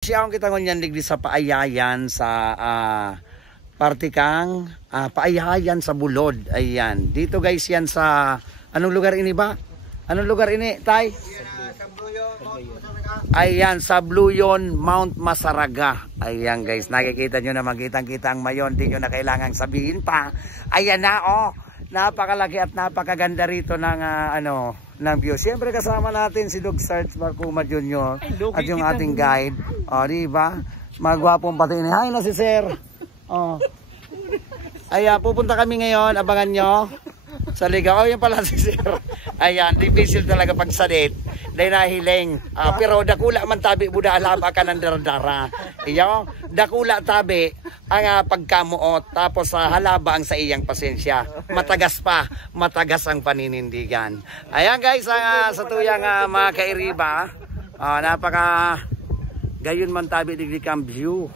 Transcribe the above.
Siya ang kita ngunyan digdi sa Paayayan sa Partikang Paayayan sa Bulod. Ayan. Dito guys yan sa anong lugar ini ba? Anong lugar ini, Tay? Ayan, sa Bluyon, Mount Masaraga. Ayan guys, nakikita nyo na makitang-kita ang mayon. Hindi nyo na kailangang sabihin pa. Ayan na, oh. Napakalaki at napakaganda rito ng ng view. Siyempre kasama natin si Doug Search Marcuma Jr. at yung ating guide. O, diba? Magwapong pati ini. Hi na si Sir. O. Ayan, pupunta kami ngayon. Abangan nyo. Sa Ligaw. O, yan pala si Sir. Ayan, difficile talaga pagsalit. Dahil nahiling. Pero dakula man tabi, buda alaba ka ng dardara. Iyo, dakula tabi ang pagkamuot. Tapos halaba ang sa iyang pasensya. Matagas pa. Matagas ang paninindigan. Ayan guys, sa tuyang mga kairiba. Napaka gayon man tabi digdi kang view.